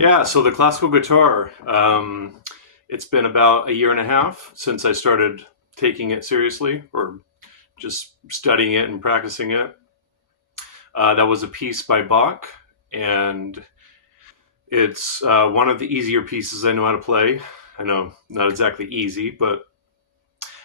Yeah, so the classical guitar, it's been about a year and a half since I started taking it seriously or just studying it and practicing it. That was a piece by Bach, and it's one of the easier pieces I know how to play. I know not exactly easy, but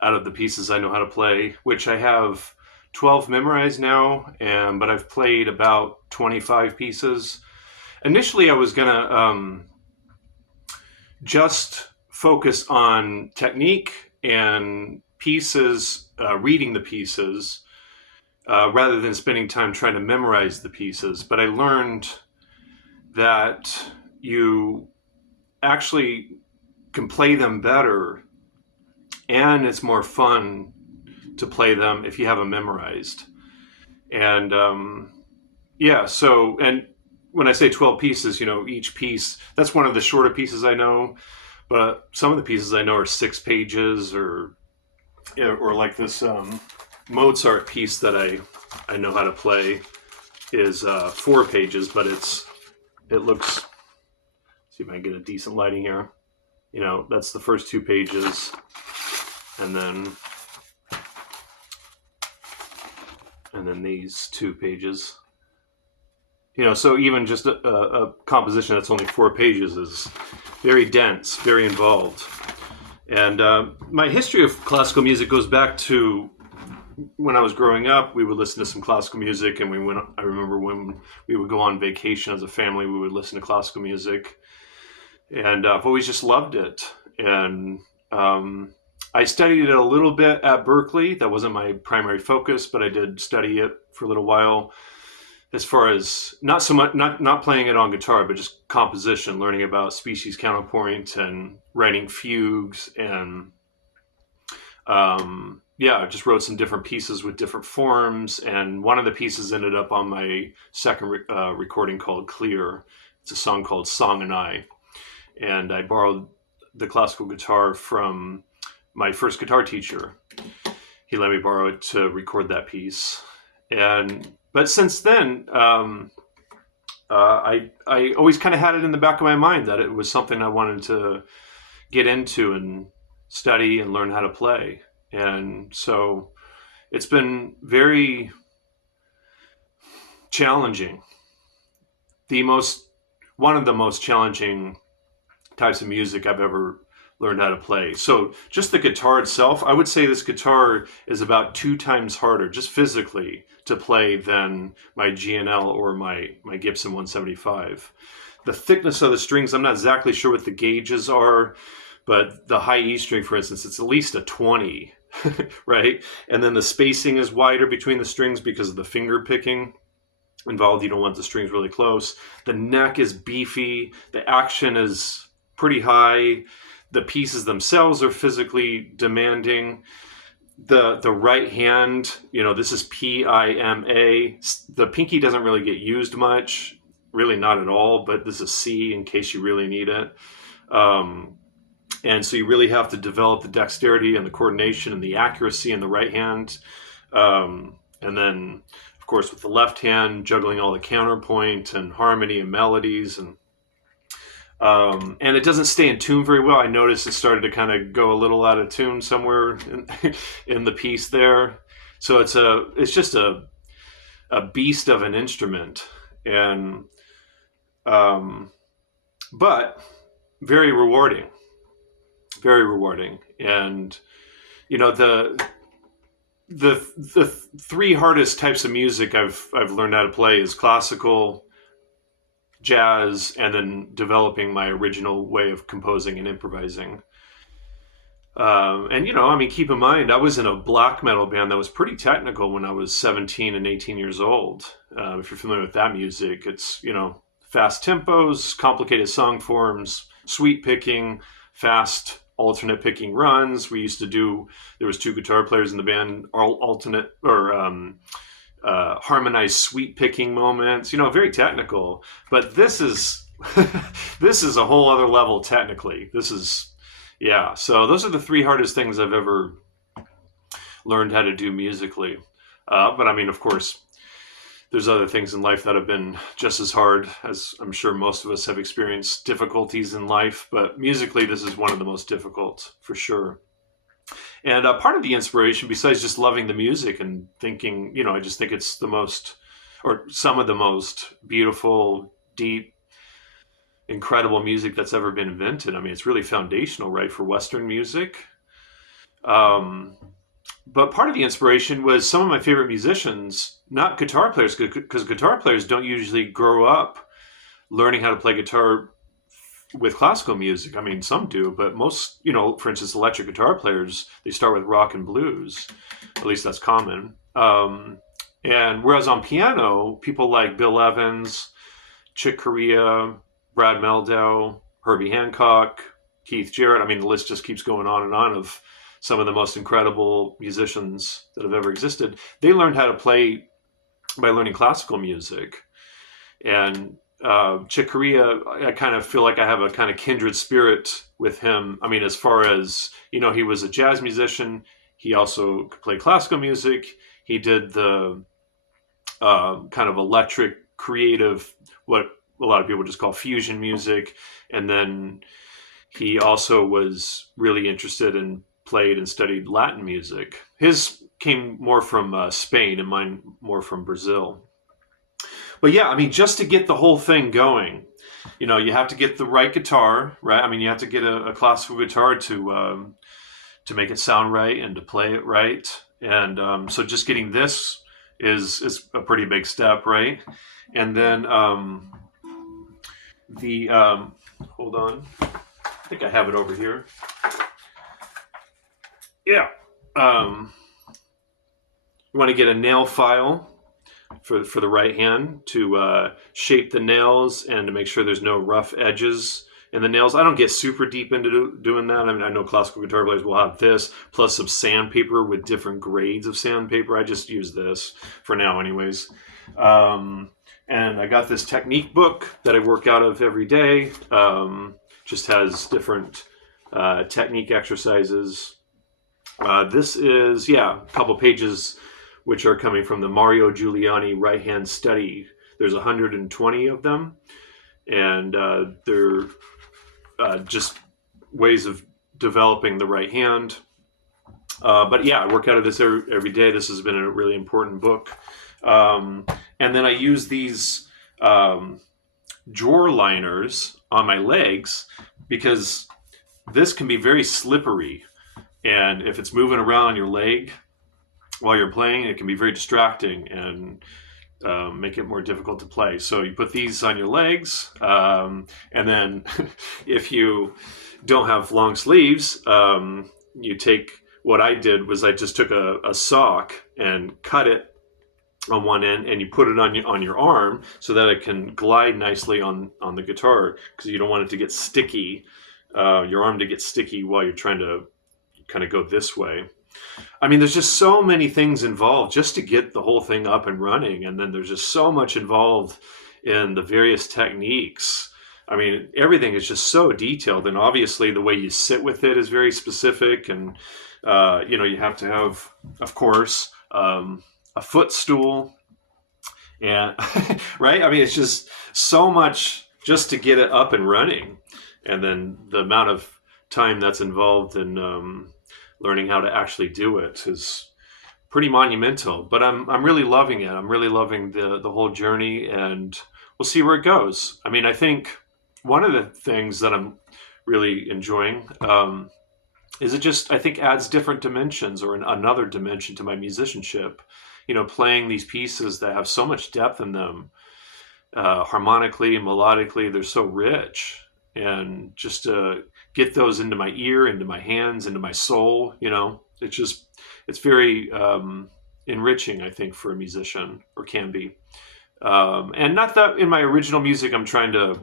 out of the pieces I know how to play, which I have 12 memorized now, and but I've played about 25 pieces. Initially, I was gonna just focus on technique and pieces, reading the pieces, rather than spending time trying to memorize the pieces. But I learned that you actually can play them better and it's more fun to play them if you have them memorized. And yeah, so, and when I say 12 pieces, each piece, that's one of the shorter pieces I know, but some of the pieces I know are 6 pages or like this Mozart piece that I know how to play is 4 pages, but it looks, see if I can get a decent lighting here. That's the first 2 pages, and then these 2 pages. So even just a composition that's only 4 pages is very dense, very involved. And my history of classical music goes back to when I was growing up. We would listen to some classical music, and I remember when we would go on vacation as a family, we would listen to classical music, and I've always just loved it. And I studied it a little bit at Berklee. That wasn't my primary focus, but I did study it for a little while. As far as not so much not playing it on guitar, but just composition, learning about species counterpoint and writing fugues, and I just wrote some different pieces with different forms. And one of the pieces ended up on my second recording called Clear. It's a song called Song and I, and I borrowed the classical guitar from my first guitar teacher. He let me borrow it to record that piece. But since then, I always kind of had it in the back of my mind that it was something I wanted to get into and study and learn how to play. And so it's been very challenging. One of the most challenging types of music I've ever learned how to play. So just the guitar itself, I would say this guitar is about 2 times harder, just physically, to play than my GNL or my Gibson 175. The thickness of the strings, I'm not exactly sure what the gauges are, but the high E string, for instance, it's at least a 20, right? And then the spacing is wider between the strings because of the finger picking involved. You don't want the strings really close. The neck is beefy. The action is pretty high. The pieces themselves are physically demanding. The right hand, this is PIMA. The pinky doesn't really get used much, really not at all, but this is C in case you really need it. And so you really have to develop the dexterity and the coordination and the accuracy in the right hand. And then, of course, with the left hand, juggling all the counterpoint and harmony and melodies. And it doesn't stay in tune very well. I noticed it started to kind of go a little out of tune somewhere in the piece there. So it's just a beast of an instrument, and but very rewarding, very rewarding. And the 3 hardest types of music I've learned how to play is classical, jazz, and then developing my original way of composing and improvising. And keep in mind, I was in a black metal band that was pretty technical when I was 17 and 18 years old. If you're familiar with that music, it's, fast tempos, complicated song forms, sweep picking, fast alternate picking runs. There was 2 guitar players in the band, alternate or harmonized sweep picking moments, very technical. But this is this is a whole other level technically. So those are the 3 hardest things I've ever learned how to do musically. But I mean, of course, there's other things in life that have been just as hard, as I'm sure most of us have experienced difficulties in life. But musically, this is one of the most difficult for sure. And part of the inspiration, besides just loving the music and thinking, I just think it's the most, or some of the most beautiful, deep, incredible music that's ever been invented. I mean, it's really foundational, right, for Western music. Um, but part of the inspiration was some of my favorite musicians, not guitar players, because guitar players don't usually grow up learning how to play guitar with classical music. I mean, some do, but most, for instance, electric guitar players, they start with rock and blues. At least that's common. And whereas on piano, people like Bill Evans, Chick Corea, Brad Mehldau, Herbie Hancock, Keith Jarrett, I mean, the list just keeps going on and on of some of the most incredible musicians that have ever existed. They learned how to play by learning classical music. And Chick Corea, I kind of feel like I have a kind of kindred spirit with him. I mean, as far as, he was a jazz musician. He also could play classical music. He did the kind of electric, creative, what a lot of people just call fusion music. And then he also was really interested in played and studied Latin music. His came more from Spain and mine more from Brazil. But yeah, I mean, just to get the whole thing going, you have to get the right guitar, right? I mean, you have to get a classical guitar to make it sound right and to play it right. And so just getting this is a pretty big step, right? And then hold on, I think I have it over here. Yeah. You want to get a nail file for the right hand to shape the nails and to make sure there's no rough edges in the nails. I don't get super deep into doing that. I mean, I know classical guitar players will have this, plus some sandpaper with different grades of sandpaper. I just use this for now anyways. And I got this technique book that I work out of every day. Just has different technique exercises. This is, a couple pages which are coming from the Mario Giuliani Right Hand Study. There's 120 of them, and they're just ways of developing the right hand. But yeah, I work out of this every day. This has been a really important book. And then I use these drawer liners on my legs because this can be very slippery. And if it's moving around your leg while you're playing, it can be very distracting and make it more difficult to play. So you put these on your legs. And then if you don't have long sleeves, you take, what I did was I just took a sock and cut it on one end, and you put it on your arm so that it can glide nicely on the guitar, because you don't want it to get sticky, your arm to get sticky while you're trying to kind of go this way. I mean, there's just so many things involved just to get the whole thing up and running. And then there's just so much involved in the various techniques. I mean, everything is just so detailed. And obviously the way you sit with it is very specific. And, you have to have, of course, a footstool. And, right? I mean, it's just so much just to get it up and running. And then the amount of time that's involved in learning how to actually do it is pretty monumental. But I'm really loving it. I'm really loving the whole journey, and we'll see where it goes. I mean, I think one of the things that I'm really enjoying is it just, I think, adds different dimensions or another dimension to my musicianship. Playing these pieces that have so much depth in them, harmonically and melodically, they're so rich. And just to get those into my ear, into my hands, into my soul, it's very enriching, I think, for a musician, or can be. And not that in my original music I'm trying to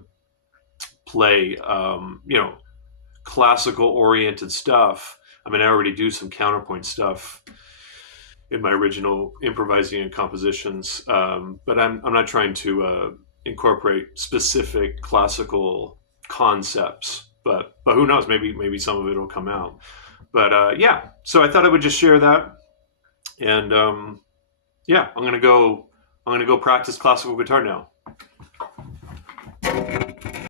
play, classical oriented stuff. I mean, I already do some counterpoint stuff in my original improvising and compositions, but I'm not trying to incorporate specific classical concepts, but who knows, maybe some of it will come out. But so I thought I would just share that. And I'm gonna go I'm going to go practice classical guitar now.